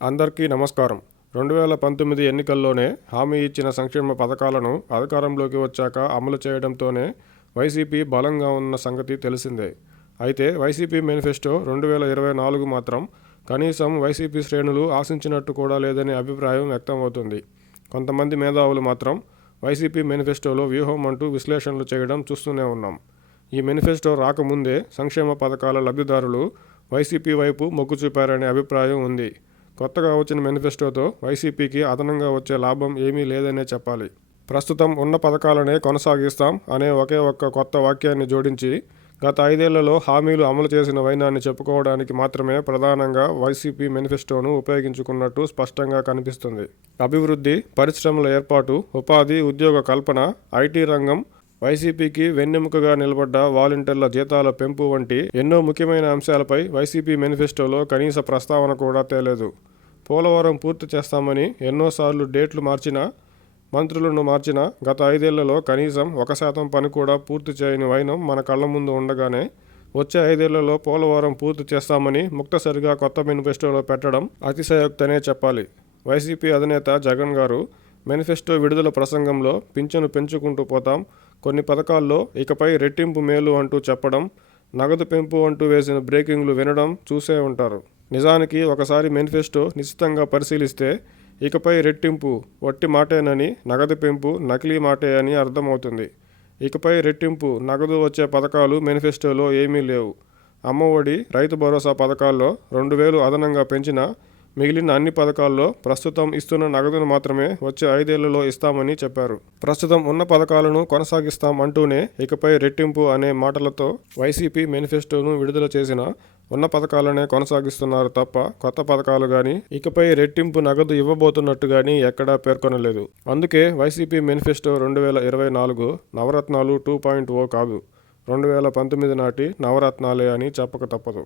అందరికీ నమస్కారం. రెండు వేల పంతొమ్మిది ఎన్నికల్లోనే హామీ ఇచ్చిన సంక్షేమ పథకాలను అధికారంలోకి వచ్చాక అమలు చేయడంతోనే వైసీపీ బలంగా ఉన్న సంగతి తెలిసిందే. అయితే వైసీపీ మేనిఫెస్టో రెండు వేల ఇరవై నాలుగు మాత్రం కనీసం వైసీపీ శ్రేణులు ఆశించినట్టు కూడా లేదనే అభిప్రాయం వ్యక్తమవుతుంది. కొంతమంది మేధావులు మాత్రం వైసీపీ మేనిఫెస్టోలో వ్యూహం అంటూ విశ్లేషణలు చేయడం చూస్తూనే ఉన్నాం. ఈ మేనిఫెస్టో రాకముందే సంక్షేమ పథకాల లబ్ధిదారులు వైసీపీ వైపు మొగ్గు చూపారనే అభిప్రాయం ఉంది. కొత్తగా వచ్చిన మేనిఫెస్టోతో వైసీపీకి అదనంగా వచ్చే లాభం ఏమీ లేదనే చెప్పాలి. ప్రస్తుతం ఉన్న పథకాలనే కొనసాగిస్తాం అనే ఒకే ఒక్క కొత్త వాక్యాన్ని జోడించి గత ఐదేళ్ళలో హామీలు అమలు చేసిన వైనాన్ని చెప్పుకోవడానికి మాత్రమే ప్రధానంగా వైసీపీ మేనిఫెస్టోను ఉపయోగించుకున్నట్టు స్పష్టంగా కనిపిస్తుంది. అభివృద్ధి పరిశ్రమల ఏర్పాటు ఉపాధి ఉద్యోగ కల్పన ఐటీ రంగం వైసీపీకి వెన్నెముకగా నిలబడ్డ వాలంటీర్ల జీతాల పెంపు వంటి ఎన్నో ముఖ్యమైన అంశాలపై వైసీపీ మేనిఫెస్టోలో కనీస ప్రస్తావన కూడా తేలేదు. పోలవరం పూర్తి చేస్తామని ఎన్నోసార్లు డేట్లు మార్చినా మంత్రులను మార్చిన గత ఐదేళ్ళలో కనీసం ఒక శాతం పని కూడా పూర్తి చేయని వైనం మన కళ్ళ ముందు ఉండగానే వచ్చే ఐదేళ్ళలో పోలవరం పూర్తి చేస్తామని ముక్తసరిగా కొత్త మేనిఫెస్టోలో పెట్టడం అతిశయోక్తనే చెప్పాలి. వైసీపీ అధినేత జగన్ గారు మేనిఫెస్టో విడుదల ప్రసంగంలో పింఛను పెంచుకుంటూ పోతాం కొన్ని పథకాల్లో ఇకపై రెట్టింపు మేలు అంటూ చెప్పడం నగదు పెంపు అంటూ వేసిన బ్రేకింగ్లు వినడం చూసే ఉంటారు. నిజానికి ఒకసారి మేనిఫెస్టో నిశ్చితంగా పరిశీలిస్తే ఇకపై రెట్టింపు వట్టి మాటేనని నగదు పెంపు నకిలీ మాటే అని అర్థమవుతుంది. ఇకపై రెట్టింపు నగదు వచ్చే పథకాలు మేనిఫెస్టోలో ఏమీ లేవు. అమ్మఒడి రైతు భరోసా పథకాల్లో రెండు వేలు అదనంగా పెంచిన మిగిలిన అన్ని పథకాల్లో ప్రస్తుతం ఇస్తున్న నగదును మాత్రమే వచ్చే ఐదేళ్ళలో ఇస్తామని చెప్పారు. ప్రస్తుతం ఉన్న పథకాలను కొనసాగిస్తాం అంటూనే ఇకపై రెట్టింపు అనే మాటలతో వైసీపీ మేనిఫెస్టోను విడుదల చేసిన ఉన్న పథకాలనే కొనసాగిస్తున్నారు తప్ప కొత్త పథకాలు కానీ ఇకపై రెట్టింపు నగదు ఇవ్వబోతున్నట్టు కానీ ఎక్కడా పేర్కొనలేదు. అందుకే వైసీపీ మేనిఫెస్టో రెండు వేల ఇరవై నాలుగు నవరత్నాలు టూ పాయింట్ ఓ కాదు రెండు వేల పంతొమ్మిది నాటి నవరత్నాలే అని చెప్పక తప్పదు.